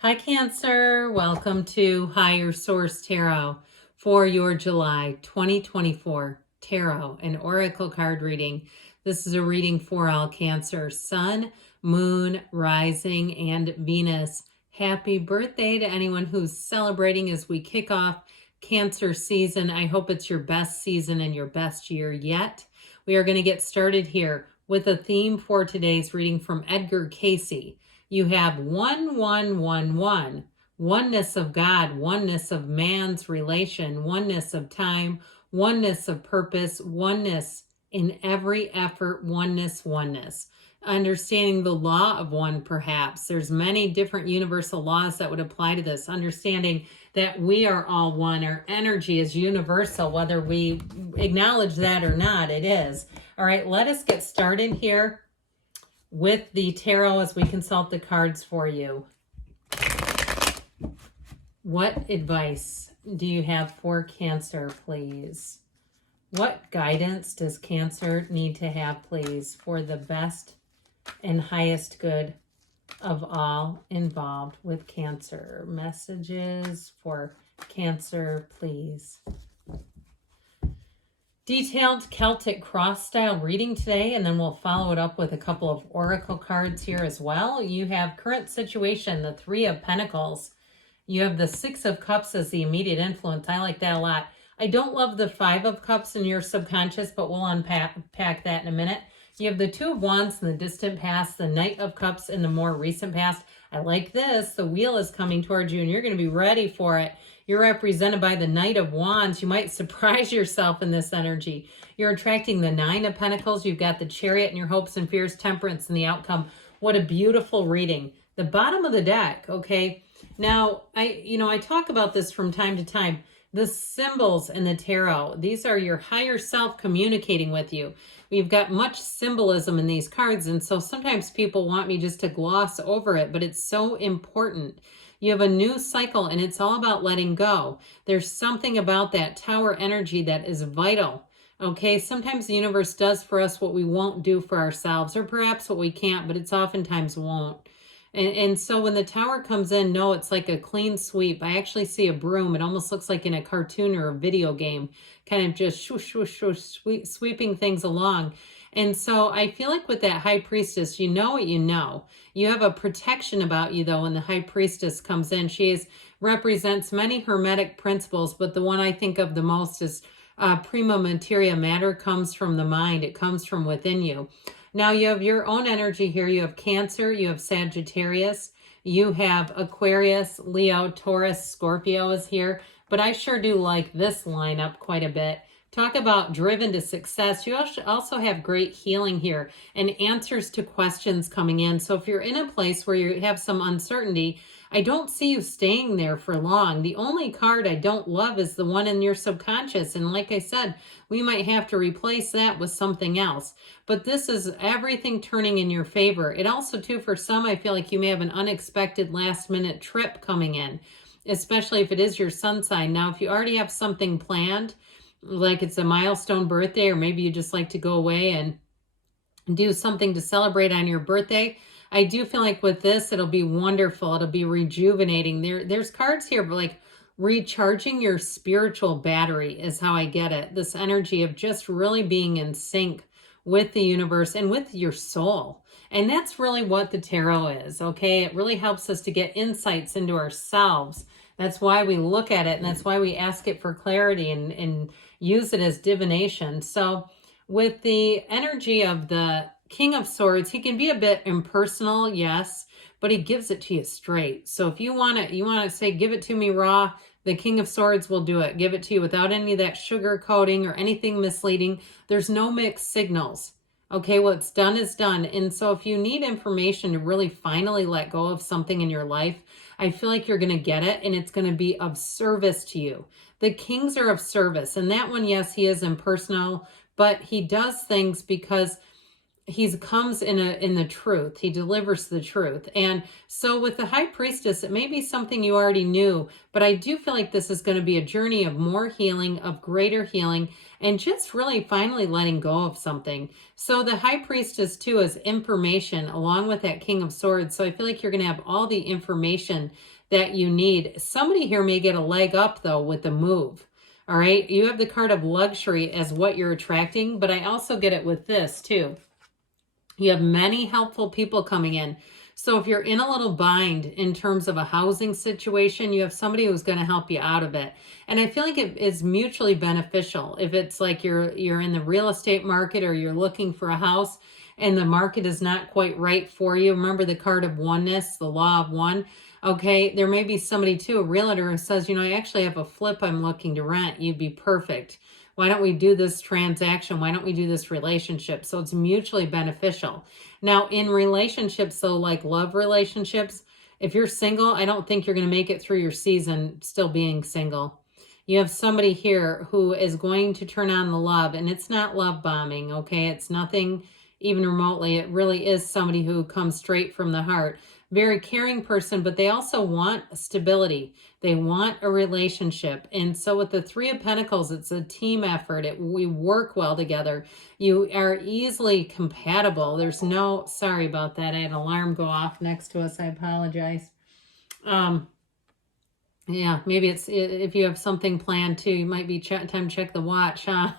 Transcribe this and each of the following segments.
Hi, Cancer. Welcome to Higher Source Tarot for your July 2024 Tarot and Oracle card reading. This is a reading for all Cancer, Sun, Moon, Rising, and Venus. Happy birthday to anyone who's celebrating as we kick off Cancer season. I hope it's your best season and your best year yet. We are going to get started here with a theme for today's reading from Edgar Casey. You have 1111, oneness of God, oneness of man's relation, oneness of time, oneness of purpose, oneness in every effort, oneness. Understanding the law of one, perhaps. There's many different universal laws that would apply to this. Understanding that we are all one. Our energy is universal, whether we acknowledge that or not, it is. All right, let us get started here with the tarot as we consult the cards for you. What advice do you have for Cancer, please? What guidance does Cancer need to have, please, for the best and highest good of all involved with Cancer? Messages for Cancer, please. Detailed Celtic cross-style reading today, and then we'll follow it up with a couple of oracle cards here as well. You have current situation, the Three of Pentacles. You have the Six of Cups as the immediate influence. I like that a lot. I don't love the Five of Cups in your subconscious, but we'll unpack that in a minute. You have the Two of Wands in the distant past, the Knight of Cups in the more recent past. I like this. The wheel is coming towards you, and you're going to be ready for it. You're represented by the Knight of Wands. You might surprise yourself in this energy. You're attracting the Nine of Pentacles. You've got the Chariot and your hopes and fears, Temperance, and the outcome. What a beautiful reading. The bottom of the deck, okay? Now, I talk about this from time to time. The symbols in the tarot, these are your higher self communicating with you. We've got much symbolism in these cards, and so sometimes people want me just to gloss over it, but it's so important. You have a new cycle, and it's all about letting go. There's something about that Tower energy that is vital. Okay, sometimes the universe does for us what we won't do for ourselves, or perhaps what we can't, but it's oftentimes won't. And so when the Tower comes in, no, it's like a clean sweep. I actually see a broom. It almost looks like in a cartoon or a video game, kind of just swoosh, swoosh, swoosh, sweeping things along. And so I feel like with that High Priestess, you know what you know. You have a protection about you, though, when the High Priestess comes in. She represents many Hermetic principles, but the one I think of the most is prima materia. Matter comes from the mind. It comes from within you. Now you have your own energy here. You have Cancer, you have Sagittarius, you have Aquarius, Leo, Taurus, Scorpio is here. But I sure do like this lineup quite a bit. Talk about driven to success. You also have great healing here and answers to questions coming in. So if you're in a place where you have some uncertainty, I don't see you staying there for long. The only card I don't love is the one in your subconscious. And like I said, we might have to replace that with something else. But this is everything turning in your favor. It also, too, for some, I feel like you may have an unexpected last-minute trip coming in, especially if it is your sun sign. Now, if you already have something planned, like it's a milestone birthday, or maybe you just like to go away and do something to celebrate on your birthday, I do feel like with this, it'll be wonderful. It'll be rejuvenating. There's cards here, but like recharging your spiritual battery is how I get it. This energy of just really being in sync with the universe and with your soul. And that's really what the tarot is, okay? It really helps us to get insights into ourselves. That's why we look at it, and that's why we ask it for clarity and use it as divination. So with the energy of the King of Swords, he can be a bit impersonal, yes, but he gives it to you straight. So if you want to say, give it to me raw, the King of Swords will do it. Give it to you without any of that sugar coating or anything misleading. There's no mixed signals. Okay, what's done is done. And so if you need information to really finally let go of something in your life, I feel like you're going to get it, and it's going to be of service to you. The kings are of service. And that one, yes, he is impersonal, but he does things because he comes in the truth. He delivers the truth. And so with the high priestess, it may be something you already knew, but I do feel like this is going to be a journey of more healing, of greater healing, and just really finally letting go of something. So the high priestess too is information along with that king of swords. So I feel like you're going to have all the information that you need. Somebody here may get a leg up though with the move. All right. You have the card of luxury as what you're attracting, but I also get it with this too. You have many helpful people coming in. So if you're in a little bind in terms of a housing situation, you have somebody who's going to help you out of it. And I feel like it is mutually beneficial. If it's like you're in the real estate market or you're looking for a house and the market is not quite right for you. Remember the card of oneness, the law of one. Okay, there may be somebody too, a realtor, who says, I actually have a flip I'm looking to rent. You'd be perfect. Why don't we do this transaction? Why don't we do this relationship? So it's mutually beneficial. Now, in relationships, so like love relationships, if you're single, I don't think you're going to make it through your season still being single. You have somebody here who is going to turn on the love, and it's not love bombing, okay? It's nothing even remotely. It really is somebody who comes straight from the heart. Very caring person, but they also want stability. They want a relationship. And so with the Three of Pentacles, it's a team effort. We work well together. You are easily compatible. There's no, sorry about that. I had an alarm go off next to us. I apologize. Yeah, maybe it's if you have something planned too, you might be time to check the watch, huh?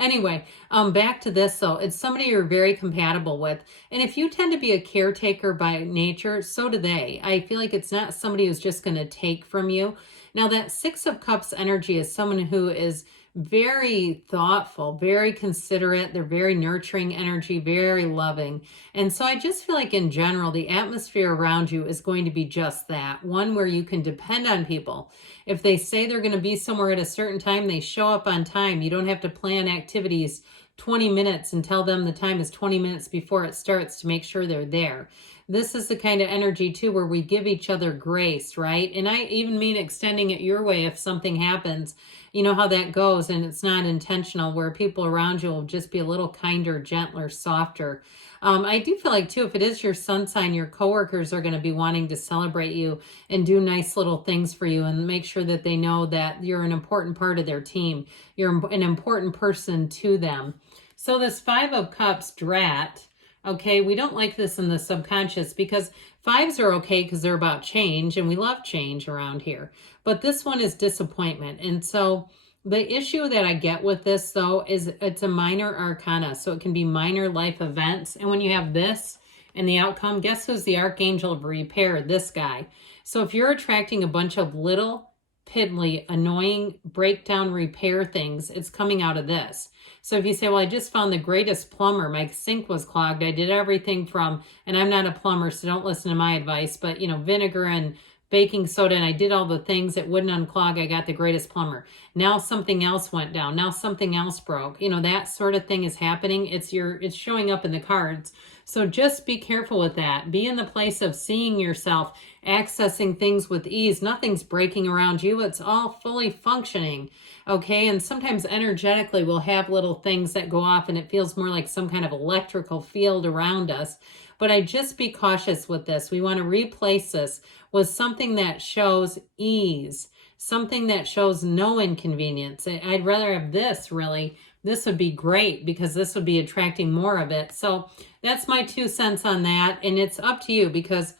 Anyway, back to this though. It's somebody you're very compatible with. And if you tend to be a caretaker by nature, so do they. I feel like it's not somebody who's just going to take from you. Now that Six of Cups energy is someone who is very thoughtful, very considerate. They're very nurturing energy, very loving. And so I just feel like in general, the atmosphere around you is going to be just that. One where you can depend on people. If they say they're going to be somewhere at a certain time, they show up on time. You don't have to plan activities 20 minutes and tell them the time is 20 minutes before it starts to make sure they're there. This is the kind of energy too where we give each other grace, right? And I even mean extending it your way if something happens. You know how that goes, and it's not intentional, where people around you will just be a little kinder, gentler, softer. I do feel like too, if it is your sun sign, your coworkers are going to be wanting to celebrate you and do nice little things for you and make sure that they know that you're an important part of their team. You're an important person to them. So this Five of Cups, drat. Okay, we don't like this in the subconscious because fives are okay because they're about change and we love change around here. But this one is disappointment. And so the issue that I get with this though is it's a minor arcana. So it can be minor life events. And when you have this and the outcome, guess who's the archangel of repair? This guy. So if you're attracting a bunch of little piddly, annoying breakdown repair things, it's coming out of this. So if you say, well, I just found the greatest plumber, my sink was clogged, I did everything from, and I'm not a plumber, so don't listen to my advice, but vinegar and baking soda, and I did all the things that wouldn't unclog, I got the greatest plumber. Now something else went down, now something else broke. That sort of thing is happening. It's showing up in the cards. So just be careful with that. Be in the place of seeing yourself, accessing things with ease. Nothing's breaking around you. It's all fully functioning. Okay, and sometimes energetically we'll have little things that go off and it feels more like some kind of electrical field around us. But I just be cautious with this. We want to replace this with something that shows ease, something that shows no inconvenience. I'd rather have this really. This would be great because this would be attracting more of it. So that's my 2 cents on that. And it's up to you because,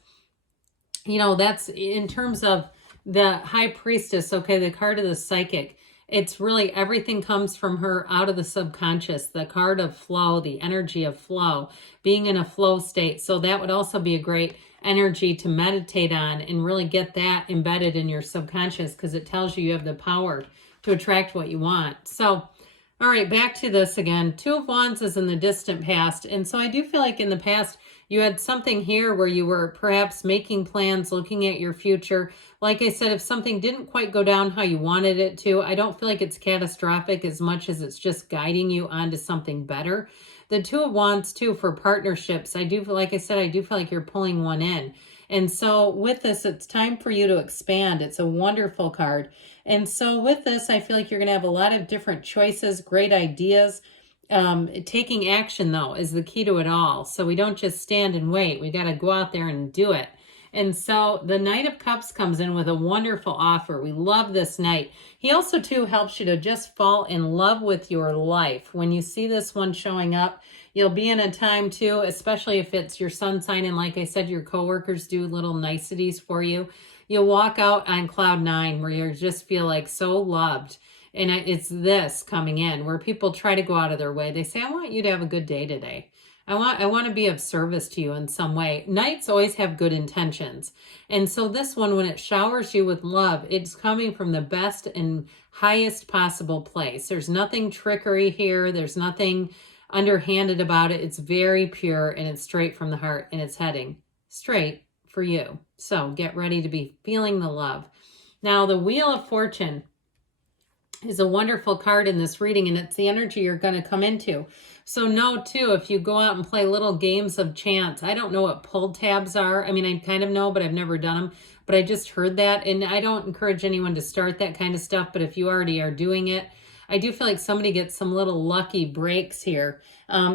that's in terms of the high priestess, okay, the card of the psychic. It's really everything comes from her out of the subconscious, the card of flow, the energy of flow, being in a flow state. So that would also be a great energy to meditate on and really get that embedded in your subconscious because it tells you have the power to attract what you want. So, all right, back to this again. 2 of Wands is in the distant past. And so I do feel like in the past, you had something here where you were perhaps making plans, looking at your future. Like I said, if something didn't quite go down how you wanted it to, I don't feel like it's catastrophic as much as it's just guiding you onto something better. The 2 of Wands too for partnerships. I do feel like you're pulling one in. And so with this, it's time for you to expand. It's a wonderful card. And so with this, I feel like you're going to have a lot of different choices, great ideas. Taking action, though, is the key to it all. So we don't just stand and wait. We got to go out there and do it. And so the Knight of Cups comes in with a wonderful offer. We love this Knight. He also, too, helps you to just fall in love with your life. When you see this one showing up, you'll be in a time, too, especially if it's your sun sign. And like I said, your coworkers do little niceties for you. You'll walk out on cloud nine where you just feel like so loved. And it's this coming in where people try to go out of their way. They say, I want you to have a good day today. I want to be of service to you in some way. Knights always have good intentions. And so this one, when it showers you with love, it's coming from the best and highest possible place. There's nothing trickery here. There's nothing underhanded about it. It's very pure and it's straight from the heart and it's heading straight for you. So get ready to be feeling the love. Now, the Wheel of Fortune is a wonderful card in this reading, and it's the energy you're going to come into. So know, too, if you go out and play little games of chance, I don't know what pull tabs are. I mean, I kind of know, but I've never done them. But I just heard that, and I don't encourage anyone to start that kind of stuff. But if you already are doing it, I do feel like somebody gets some little lucky breaks here.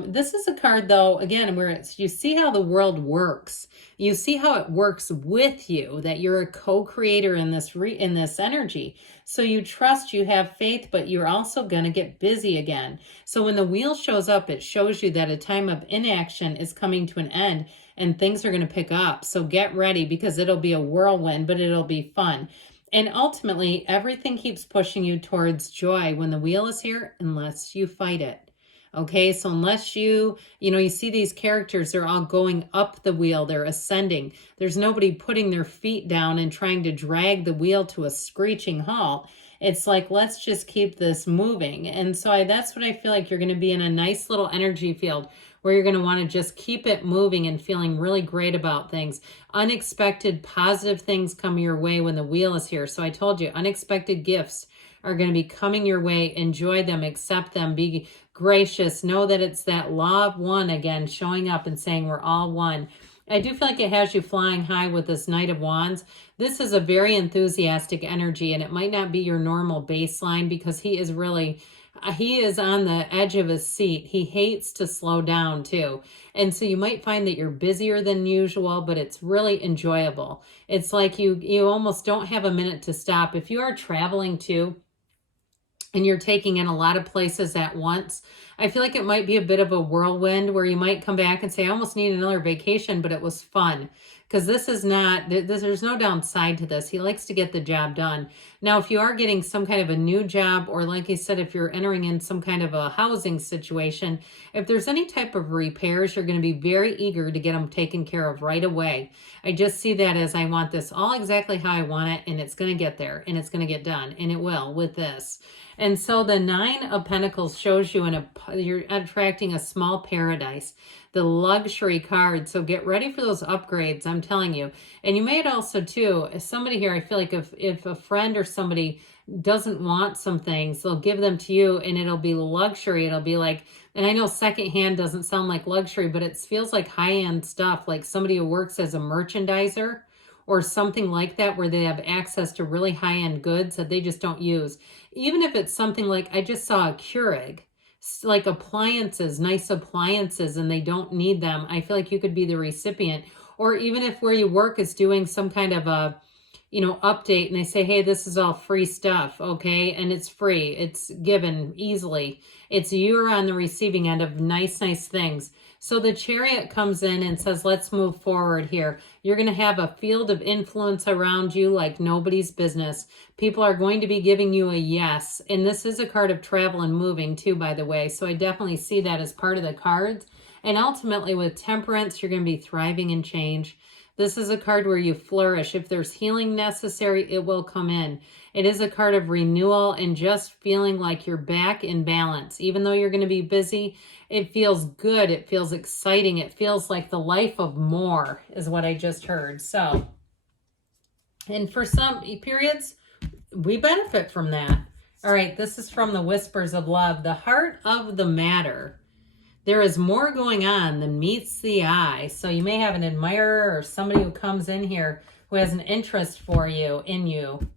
This is a card, though, again, where it's, you see how the world works. You see how it works with you, that you're a co-creator in this energy. So you trust, you have faith, but you're also going to get busy again. So when the wheel shows up, it shows you that a time of inaction is coming to an end and things are going to pick up. So get ready because it'll be a whirlwind, but it'll be fun. And ultimately, everything keeps pushing you towards joy when the wheel is here, unless you fight it. Okay, so unless you see these characters, they're all going up the wheel, they're ascending. There's nobody putting their feet down and trying to drag the wheel to a screeching halt. It's like, let's just keep this moving. And so that's what I feel like you're going to be in a nice little energy field where you're going to want to just keep it moving and feeling really great about things. Unexpected positive things come your way when the wheel is here. So I told you, unexpected gifts are going to be coming your way. Enjoy them, accept them, be gracious. Know that it's that law of one again showing up and saying we're all one. I do feel like it has you flying high with this Knight of Wands. This is a very enthusiastic energy, and it might not be your normal baseline because he is on the edge of his seat. He hates to slow down too. And so you might find that you're busier than usual, but it's really enjoyable. It's like you almost don't have a minute to stop. If you are traveling too, and you're taking in a lot of places at once, I feel like it might be a bit of a whirlwind where you might come back and say, I almost need another vacation, but it was fun. Because there's no downside to this. He likes to get the job done. Now, if you are getting some kind of a new job, or like I said, if you're entering in some kind of a housing situation, if there's any type of repairs, you're going to be very eager to get them taken care of right away. I just see that as I want this all exactly how I want it, and it's going to get there, and it's going to get done, and it will with this. And so the Nine of Pentacles shows you you're attracting a small paradise, the luxury card. So get ready for those upgrades, I'm telling you. And you may also too, as somebody here, I feel like if a friend or somebody doesn't want some things, they'll give them to you and it'll be luxury. It'll be like, and I know secondhand doesn't sound like luxury, but it feels like high-end stuff, like somebody who works as a merchandiser or something like that, where they have access to really high-end goods that they just don't use. Even if it's something like, I just saw a Keurig, like appliances, nice appliances, and they don't need them. I feel like you could be the recipient. Or even if where you work is doing some kind of a, update, and they say, hey, this is all free stuff, okay? And it's free. It's given easily. You're on the receiving end of nice things. So the Chariot comes in and says, let's move forward here. You're going to have a field of influence around you like nobody's business. People are going to be giving you a yes. And this is a card of travel and moving too, by the way. So I definitely see that as part of the cards. And ultimately with Temperance, you're going to be thriving in change. This is a card where you flourish. If there's healing necessary, it will come in. It is a card of renewal and just feeling like you're back in balance. Even though you're going to be busy, it feels good. It feels exciting. It feels like the life of more is what I just heard. So, and for some periods, we benefit from that. All right, this is from the Whispers of Love. The heart of the matter. There is more going on than meets the eye. So you may have an admirer or somebody who comes in here who has an interest in you.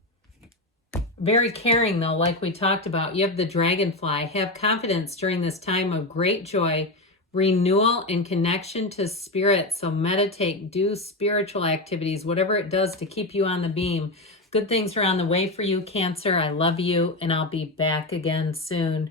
Very caring, though, like we talked about. You have the dragonfly. Have confidence during this time of great joy, renewal, and connection to spirit. So meditate, do spiritual activities, whatever it does to keep you on the beam. Good things are on the way for you, Cancer. I love you, and I'll be back again soon.